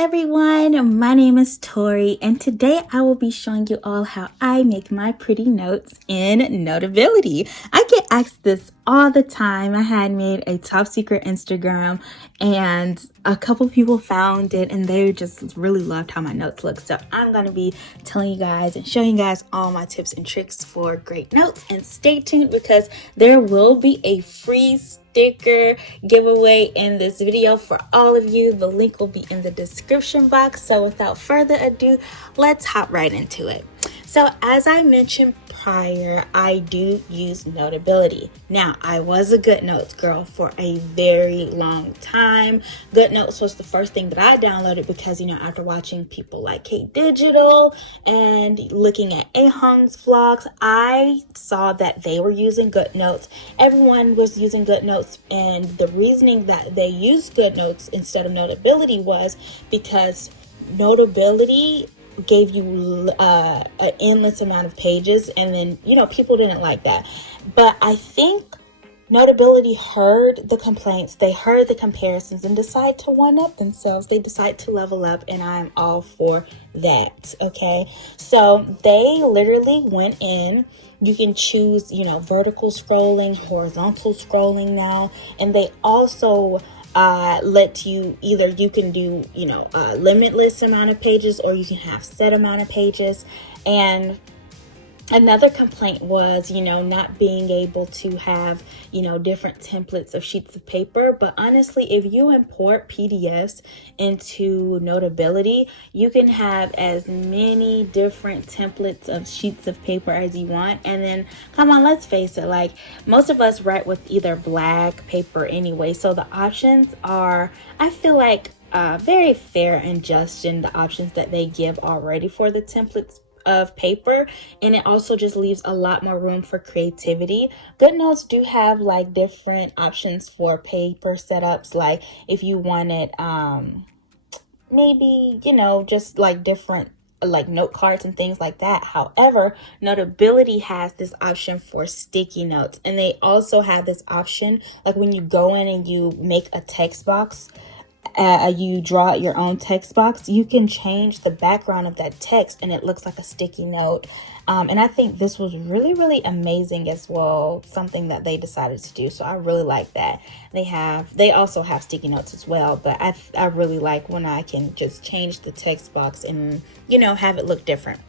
everyone, my name is Tori, and today I will be showing you all how I make my pretty notes in Notability. I get asked this all the time. I had made a top secret Instagram and a couple people found it and they just really loved how my notes look. So I'm going to be telling you guys and showing you guys all my tips and tricks for great notes, and stay tuned because there will be a free sticker giveaway in this video for all of you. The link will be in the description box. So without further ado, let's hop right into it. So as I mentioned prior, I do use Notability. Now, I was a Goodnotes girl for a very long time. Goodnotes was the first thing that I downloaded because, after watching people like KDigital and looking at Ahong's vlogs, I saw that they were using Goodnotes. Everyone was using Goodnotes, and the reasoning that they used Goodnotes instead of Notability was because Notability gave you an endless amount of pages, and then people didn't like that. But I think Notability heard the complaints, they heard the comparisons, and decided to one-up themselves. They decide to level up, and I'm all for that. Okay, so they literally went in. You can choose vertical scrolling, horizontal scrolling now, and they also let you can do a limitless amount of pages, or you can have set amount of pages. And another complaint was not being able to have different templates of sheets of paper. But honestly, if you import PDFs into Notability, you can have as many different templates of sheets of paper as you want. And then come on, let's face it, like most of us write with either black paper anyway, so the options are, I feel like, very fair and just in the options that they give already for the templates of paper. And it also just leaves a lot more room for creativity. Goodnotes do have like different options for paper setups, like if you wanted maybe just like different like note cards and things like that. However, Notability has this option for sticky notes, and they also have this option like when you go in and you make a text box, you draw your own text box, you can change the background of that text and it looks like a sticky note. And I think this was really, really amazing as well, something that they decided to do. So I really like that. They also have sticky notes as well, but I really like when I can just change the text box and have it look different.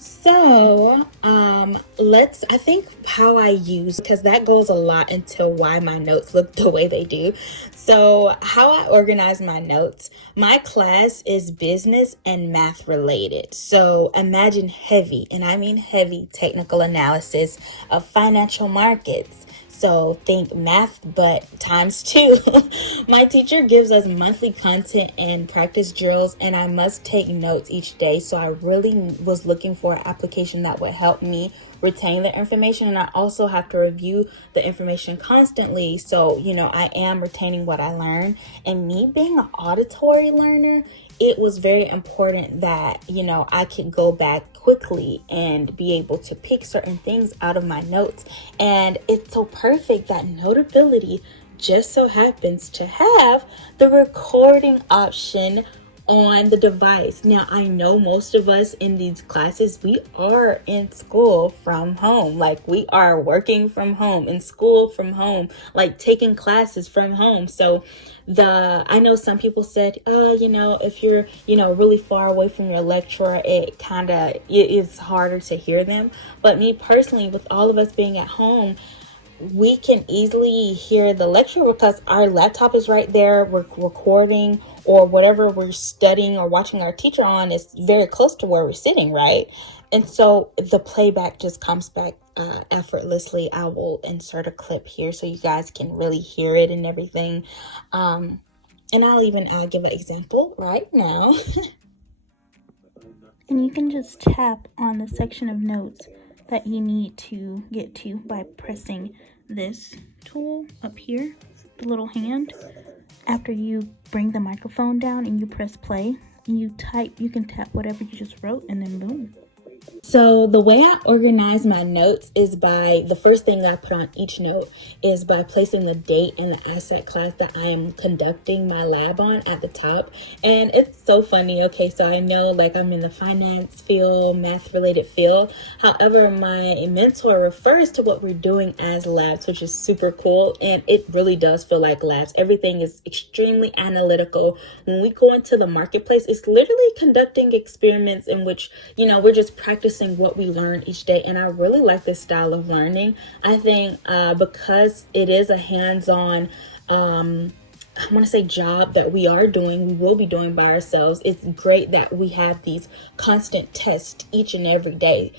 So I think how I use, because that goes a lot into why my notes look the way they do. So how I organize my notes, my class is business and math related. So imagine heavy, and I mean heavy, technical analysis of financial markets. So think math, but times two. My teacher gives us monthly content and practice drills, and I must take notes each day. So I really was looking for an application that would help me retain the information. And I also have to review the information constantly. So, I am retaining what I learn. And me being an auditory learner, it was very important that, I could go back quickly and be able to pick certain things out of my notes. And it's so perfect that Notability just so happens to have the recording option on the device. Now, I know most of us in these classes, we are in school from home. Like we are working from home, in school from home, like taking classes from home. So I know some people said, if you're, really far away from your lecturer, it is harder to hear them. But me personally, with all of us being at home, we can easily hear the lecture because our laptop is right there. We're recording, or whatever we're studying or watching our teacher on is very close to where we're sitting, right? And so the playback just comes back effortlessly. I will insert a clip here so you guys can really hear it and everything. And I'll give an example right now. And you can just tap on the section of notes that you need to get to by pressing this tool up here, the little hand. After you bring the microphone down and you press play and you type, you can tap whatever you just wrote, and then boom, So the way I organize my notes is by, the first thing I put on each note is by placing the date and the asset class that I am conducting my lab on at the top. And it's so funny. Okay, so I know like I'm in the finance field, math related field. However, my mentor refers to what we're doing as labs, which is super cool. And it really does feel like labs. Everything is extremely analytical. When we go into the marketplace, it's literally conducting experiments in which, we're just practicing what we learn each day. And I really like this style of learning. I think because it is a hands-on I want to say job that we will be doing by ourselves. It's great that we have these constant tests each and every day.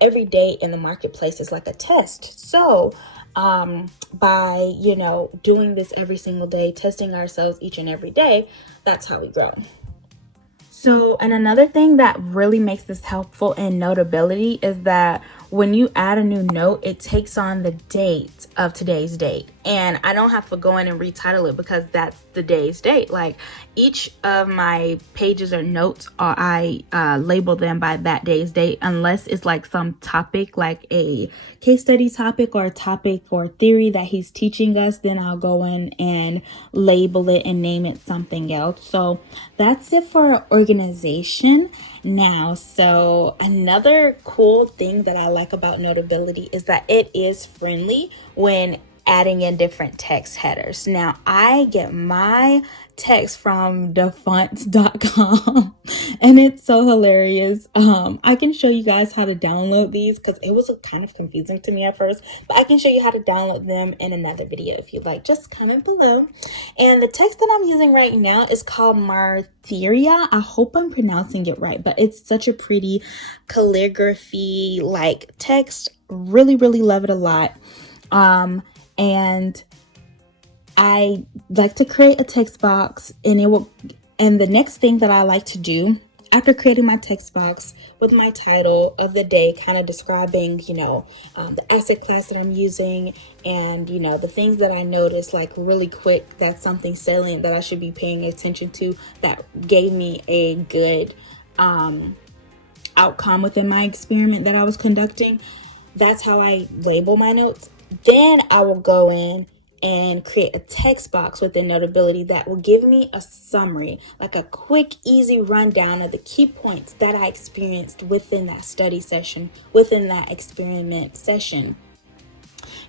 Every day in the marketplace is like a test. So by doing this every single day, testing ourselves each and every day, that's how we grow. So, and another thing that really makes this helpful in Notability is that when you add a new note, it takes on the date of today's date. And I don't have to go in and retitle it because that's the day's date. Like each of my pages or notes, I label them by that day's date, unless it's like some topic, like a case study topic or a topic or theory that he's teaching us. Then I'll go in and label it and name it something else. So that's it for organization. Now, so another cool thing that I like about Notability is that it is friendly when adding in different text headers. Now, I get my text from defonts.com and it's so hilarious. I can show you guys how to download these because it was kind of confusing to me at first, but I can show you how to download them in another video if you'd like. Just comment below. And the text that I'm using right now is called Martheria. I hope I'm pronouncing it right, but it's such a pretty calligraphy like text. Really, really love it a lot. And I like to create a text box, and the next thing that I like to do after creating my text box with my title of the day, kind of describing, the asset class that I'm using and, the things that I noticed like really quick, that's something salient that I should be paying attention to that gave me a good outcome within my experiment that I was conducting. That's how I label my notes. Then I will go in and create a text box within Notability that will give me a summary, like a quick, easy rundown of the key points that I experienced within that study session, within that experiment session.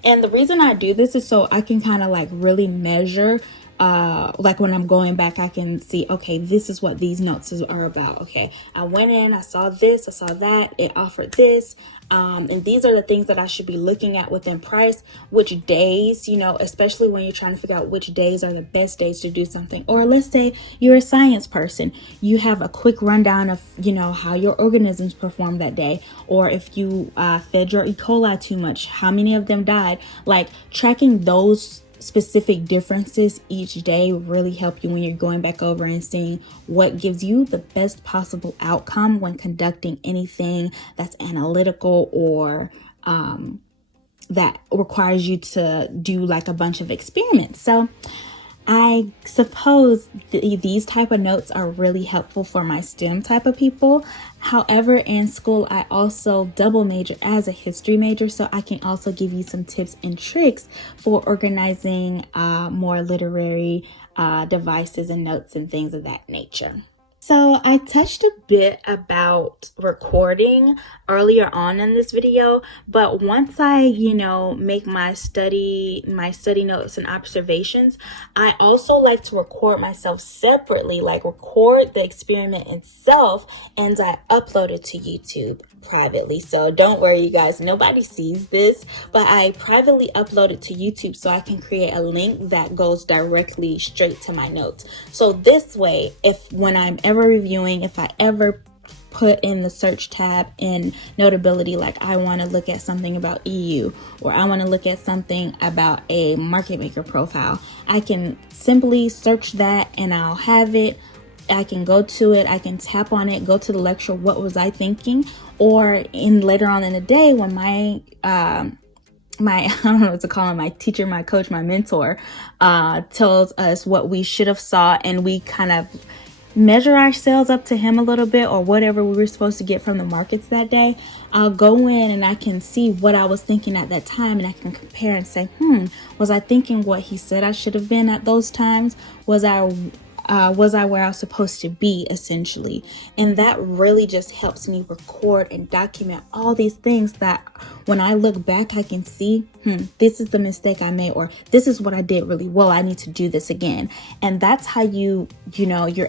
And the reason I do this is so I can kind of like really measure, like when I'm going back, I can see, okay, this is what these notes are about. Okay, I went in, I saw this, I saw that, it offered this. And these are the things that I should be looking at within price, which days, especially when you're trying to figure out which days are the best days to do something. Or let's say you're a science person, you have a quick rundown of, how your organisms performed that day. Or if you fed your E. coli too much, how many of them died? Like tracking those specific differences each day really help you when you're going back over and seeing what gives you the best possible outcome when conducting anything that's analytical or that requires you to do like a bunch of experiments. So I suppose these type of notes are really helpful for my STEM type of people. However, in school, I also double major as a history major, so I can also give you some tips and tricks for organizing more literary devices and notes and things of that nature. So I touched a bit about recording earlier on in this video, but once I, make my study notes and observations, I also like to record myself separately, like record the experiment itself, and I upload it to YouTube privately. So don't worry, you guys, nobody sees this, but I privately upload it to YouTube so I can create a link that goes directly straight to my notes. So this way, when I'm ever reviewing, if I ever put in the search tab in Notability, like I want to look at something about EU, or I want to look at something about a market maker profile, I can simply search that and I'll have it. I can go to it, I can tap on it, go to the lecture, what was I thinking? Or later on in the day when my I don't know what to call him, my teacher, my coach, my mentor, tells us what we should have saw, and we kind of measure ourselves up to him a little bit, or whatever we were supposed to get from the markets that day, I'll go in and I can see what I was thinking at that time, and I can compare and say, was I thinking what he said I should have been at those times? Was I where I was supposed to be, essentially? And that really just helps me record and document all these things that when I look back, I can see, this is the mistake I made, or this is what I did really well. I need to do this again. And that's how you're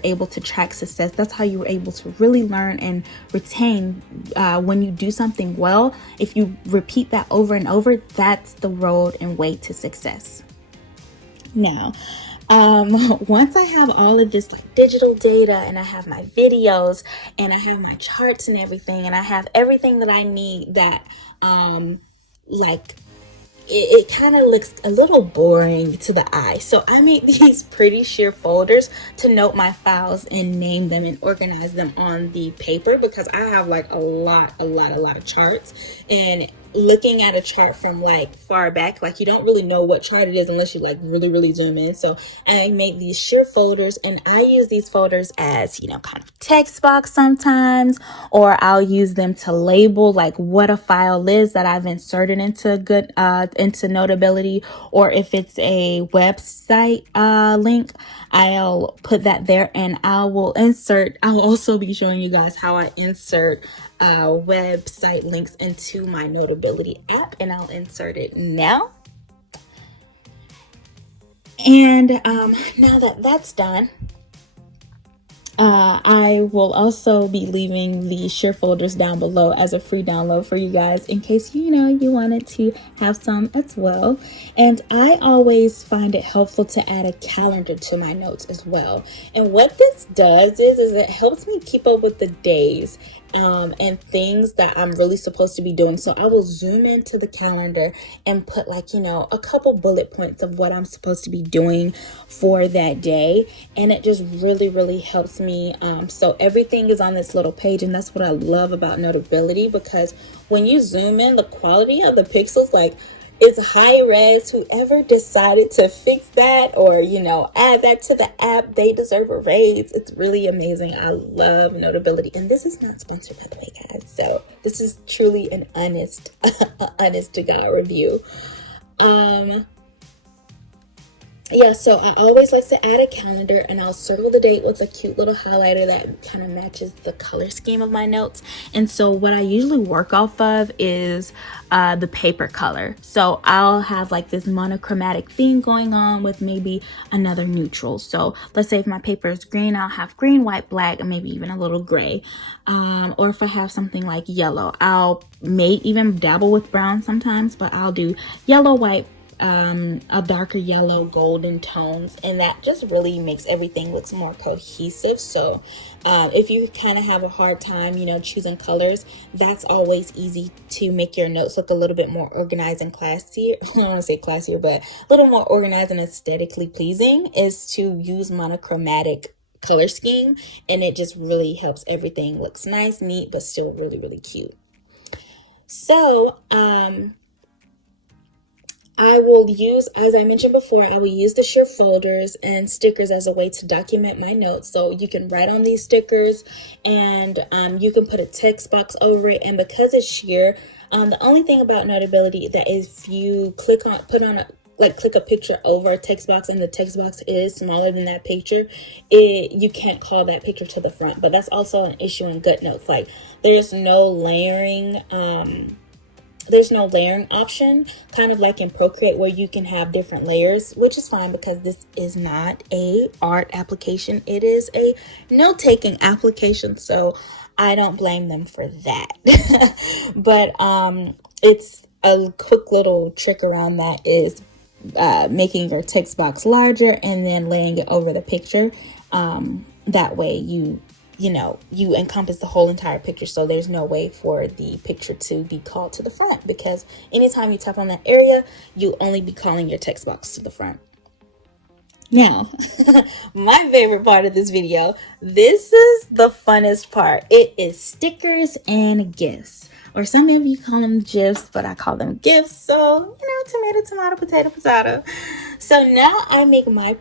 able to track success. That's how you're able to really learn and retain when you do something well. If you repeat that over and over, that's the road and way to success. Now, once I have all of this digital data, and I have my videos, and I have my charts and everything, and I have everything that I need, that it kind of looks a little boring to the eye. So I made these pretty sheer folders to note my files and name them and organize them on the paper, because I have like a lot of charts. And looking at a chart from like far back, like you don't really know what chart it is unless you like really zoom in. So I make these sheer folders, and I use these folders as, kind of text box sometimes, or I'll use them to label like what a file is that I've inserted into Notability, or if it's a website link, I'll put that there, and I'll also be showing you guys how I insert website links into my Notability app, and I'll insert it now. And now that that's done, I will also be leaving the share folders down below as a free download for you guys, in case you wanted to have some as well. And I always find it helpful to add a calendar to my notes as well. And what this does is it helps me keep up with the days and things that I'm really supposed to be doing. So I will zoom into the calendar and put a couple bullet points of what I'm supposed to be doing for that day. And it just really helps me. So everything is on this little page, and that's what I love about Notability, because when you zoom in, the quality of the pixels, it's high res. Whoever decided to fix that or, add that to the app, they deserve a raise. It's really amazing. I love Notability. And this is not sponsored, by the way, guys. So this is truly an honest to God review. So I always like to add a calendar, and I'll circle the date with a cute little highlighter that kind of matches the color scheme of my notes. And so what I usually work off of is the paper color. So I'll have this monochromatic theme going on with maybe another neutral. So let's say if my paper is green, I'll have green, white, black, and maybe even a little gray. Or if I have something like yellow, may even dabble with brown sometimes, but I'll do yellow, white, a darker yellow, golden tones, and that just really makes everything look more cohesive. So if you kind of have a hard time choosing colors, that's always easy to make your notes look a little bit more organized and classier. I don't want to say classier, but a little more organized and aesthetically pleasing, is to use monochromatic color scheme, and it just really helps everything looks nice, neat, but still really cute. So I will use, as I mentioned before, I will use the sheer folders and stickers as a way to document my notes. So you can write on these stickers, and you can put a text box over it. And because it's sheer, the only thing about Notability that if you click a picture over a text box, and the text box is smaller than that picture, you can't call that picture to the front. But that's also an issue in Goodnotes. There's no layering. There's no layering option, kind of like in Procreate, where you can have different layers, which is fine because this is not a art application. It is a note-taking application, so I don't blame them for that. But it's a quick little trick around that is making your text box larger and then laying it over the picture. That way you encompass the whole entire picture, so there's no way for the picture to be called to the front, because anytime you tap on that area, you only be calling your text box to the front. Now, my favorite part of this video, this is the funnest part. It is stickers and gifts, or some of you call them GIFs, but I call them gifts. So, tomato, tomato, potato, potato. So now I make my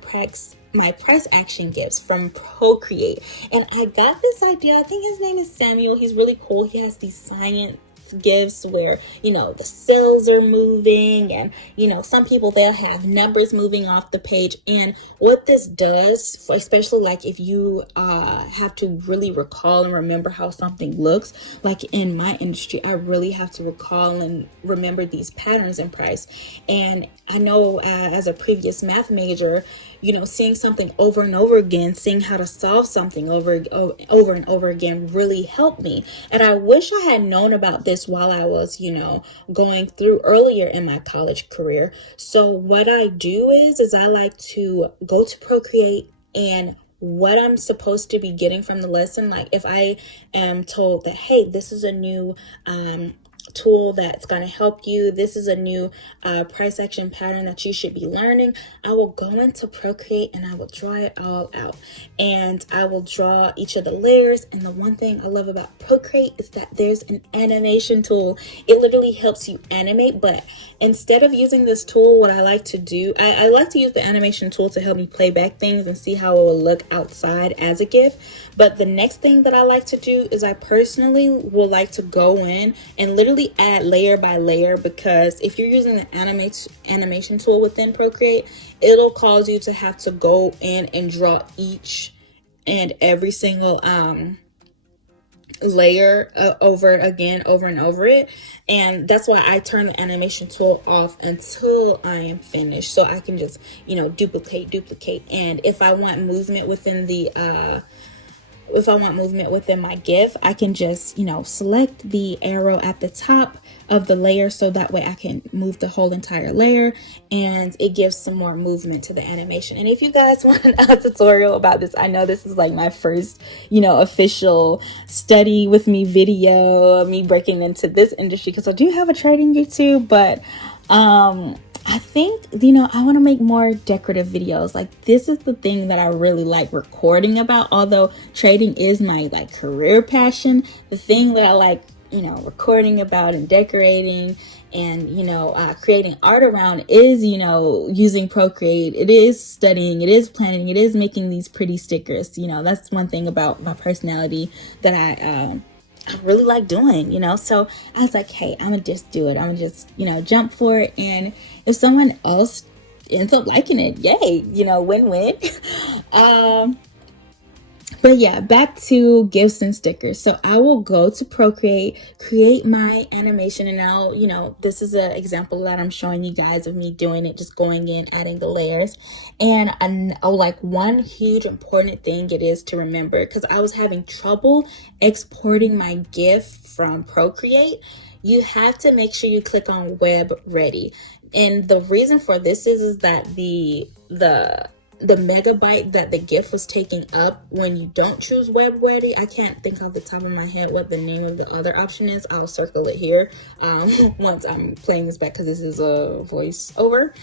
my press action gifts from Procreate. And I got this idea. I think his name is Samuel. He's really cool. He has these science gifts where, you know, the cells are moving, and, you know, some people, they'll have numbers moving off the page. And what this does, especially like if you have to really recall and remember how something looks, like in my industry, I really have to recall and remember these patterns in price. And I know as a previous math major, you know, seeing something over and over again, seeing how to solve something over and over again really helped me. And I wish I had known about this while I was, you know, going through earlier in my college career. So what I do is I like to go to Procreate, and what I'm supposed to be getting from the lesson, like if I am told that, hey, this is a new tool that's going to help you, this is a new price action pattern that you should be learning, I will go into Procreate and I will draw it all out, and I will draw each of the layers. And the one thing I love about Procreate is that there's an animation tool. It literally helps you animate, but instead of using this tool, what I like to do, I like to use the animation tool to help me play back things and see how it will look outside as a GIF. But the next thing that I like to do is I personally will like to go in and literally add layer by layer, because if you're using the animation tool within Procreate, it'll cause you to have to go in and draw each and every single layer over and over it. And that's why I turn the animation tool off until I am finished, so I can just, you know, duplicate. And if I want movement within my GIF, I can just, you know, select the arrow at the top of the layer, so that way I can move the whole entire layer, and it gives some more movement to the animation. And if you guys want a tutorial about this, I know this is like my first, you know, official study with me video, me breaking into this industry, because I do have a trading YouTube, but I think, you know, I want to make more decorative videos. Like, this is the thing that I really like recording about. Although trading is my like career passion, the thing that I like, you know, recording about and decorating and, you know, creating art around is, you know, using Procreate. It is studying, it is planning, it is making these pretty stickers. You know, that's one thing about my personality that I really like doing, you know. So I was like, hey, I'm gonna just do it. I'm gonna just, you know, jump for it. And if someone else ends up liking it, yay, you know, win-win. But yeah, back to gifts and stickers. So I will go to Procreate, create my animation, and now, you know, this is an example that I'm showing you guys of me doing it, just going in, adding the layers. And like one huge important thing it is to remember, because I was having trouble exporting my GIF from Procreate, you have to make sure you click on Web Ready. And the reason for this is that the megabyte that the GIF was taking up when you don't choose Web Ready, I can't think off the top of my head what the name of the other option is. I'll circle it here once I'm playing this back, because this is a voiceover.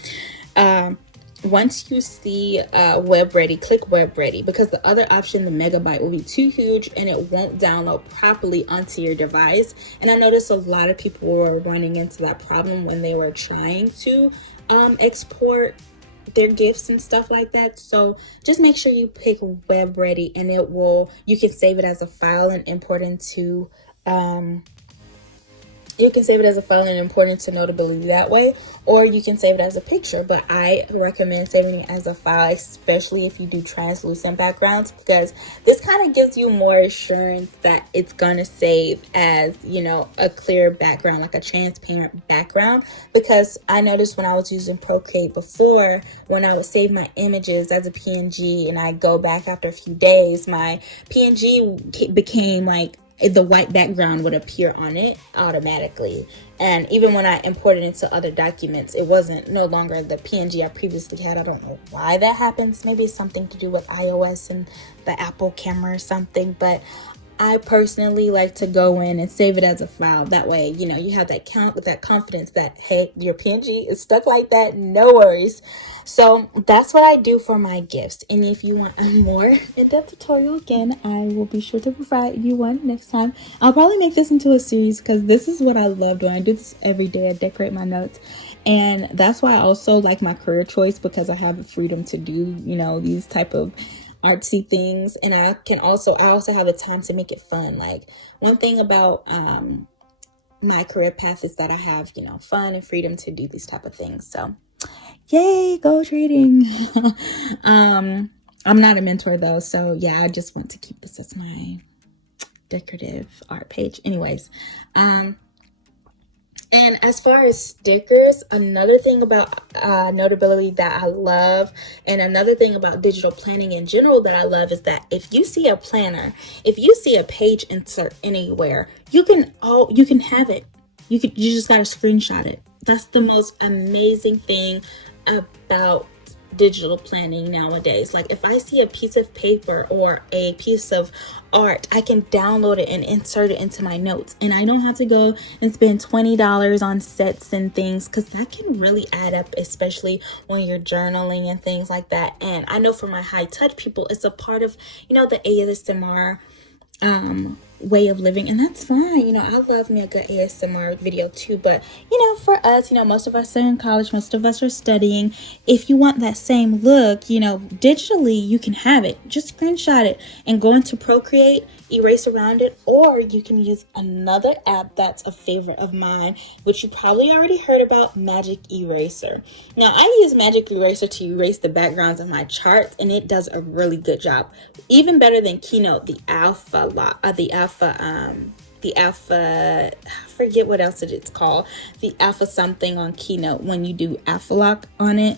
Once you see Web Ready, click Web Ready, because the other option, the megabyte, will be too huge and it won't download properly onto your device. And I noticed a lot of people were running into that problem when they were trying to export their gifts and stuff like that. So just make sure you pick Web Ready, and you can save it as a file and import into Notability that way, or you can save it as a picture. But I recommend saving it as a file, especially if you do translucent backgrounds, because this kind of gives you more assurance that it's gonna save as, you know, a clear background, like a transparent background. Because I noticed when I was using Procreate before, when I would save my images as a PNG and I go back after a few days, my PNG became like, the white background would appear on it automatically. And even when I imported into other documents, it wasn't no longer the PNG I previously had. I don't know why that happens. Maybe it's something to do with iOS and the Apple camera or something. But I personally like to go in and save it as a file. That way, you know, you have that confidence that, hey, your PNG is stuck like that. No worries. So that's what I do for my gifts. And if you want a more in-depth tutorial, again, I will be sure to provide you one next time. I'll probably make this into a series, because this is what I love doing. I do this every day. I decorate my notes. And that's why I also like my career choice, because I have the freedom to do, you know, these type of artsy things. And I also have the time to make it fun. Like, one thing about my career path is that I have, you know, fun and freedom to do these type of things. So yay, go trading. I'm not a mentor though, so yeah, I just want to keep this as my decorative art page. Anyways, and as far as stickers, another thing about Notability that I love, and another thing about digital planning in general that I love, is that if you see a planner, if you see a page insert anywhere, you can have it. You just gotta screenshot it. That's the most amazing thing about digital planning nowadays. Like, if I see a piece of paper or a piece of art, I can download it and insert it into my notes, and I don't have to go and spend $20 on sets and things, because that can really add up, especially when you're journaling and things like that. And I know for my high touch people, it's a part of, you know, the ASMR way of living, and that's fine. You know, I love me a good ASMR video too, but you know, for us, you know, most of us are in college, most of us are studying. If you want that same look, you know, digitally, you can have it. Just screenshot it and go into Procreate, erase around it, or you can use another app that's a favorite of mine, which you probably already heard about, Magic Eraser. Now, I use Magic Eraser to erase the backgrounds of my charts, and it does a really good job, even better than Keynote, the alpha, I forget what else it's called, the alpha something on Keynote. When you do alpha lock on it,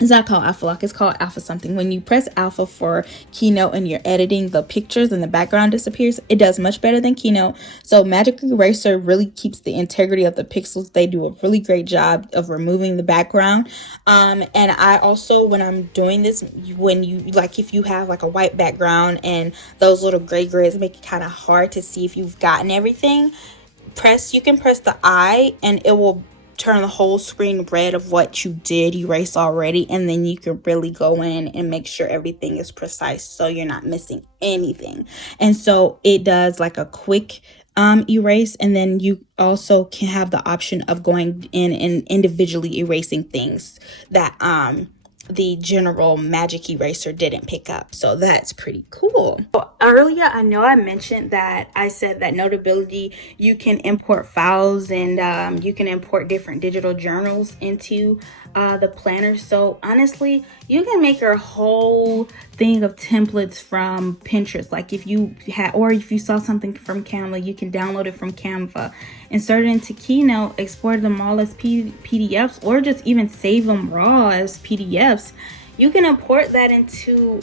it's not called alpha lock, it's called alpha something. When you press alpha for Keynote and you're editing the pictures and the background disappears, it does much better than Keynote. So Magic Eraser really keeps the integrity of the pixels. They do a really great job of removing the background. And I also, when I'm doing this, when you, like, if you have like a white background and those little gray grids make it kind of hard to see if you've gotten everything, you can press the I and it will turn the whole screen red of what you did erase already, and then you can really go in and make sure everything is precise so you're not missing anything. And so it does like a quick erase, and then you also can have the option of going in and individually erasing things that the general Magic Eraser didn't pick up. So that's pretty cool. Earlier, I know I mentioned that I said that Notability, you can import files, and you can import different digital journals into the planner. So honestly, you can make your whole thing of templates from Pinterest. Like, if you had, or if you saw something from Canva, you can download it from Canva, insert it into Keynote, export them all as PDFs, or just even save them raw as PDFs. You can import that into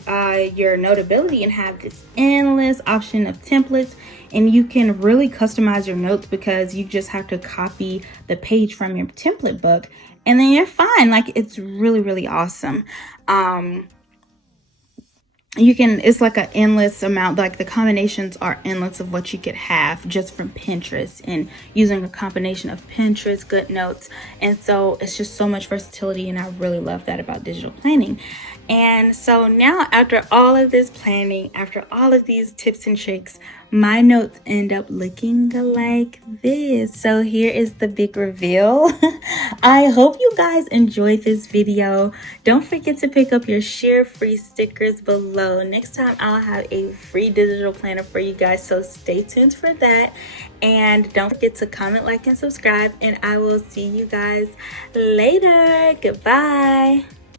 your Notability and have this endless option of templates, and you can really customize your notes, because you just have to copy the page from your template book and then you're fine. Like, it's really, really awesome. It's like an endless amount, like the combinations are endless of what you could have just from Pinterest, and using a combination of Pinterest, Goodnotes. And so it's just so much versatility, and I really love that about digital planning. And so now, after all of this planning, after all of these tips and tricks, my notes end up looking like this. So here is the big reveal. I hope you guys enjoyed this video. Don't forget to pick up your share free stickers below. Next time I'll have a free digital planner for you guys, so stay tuned for that. And don't forget to comment, like, and subscribe, and I will see you guys later. Goodbye.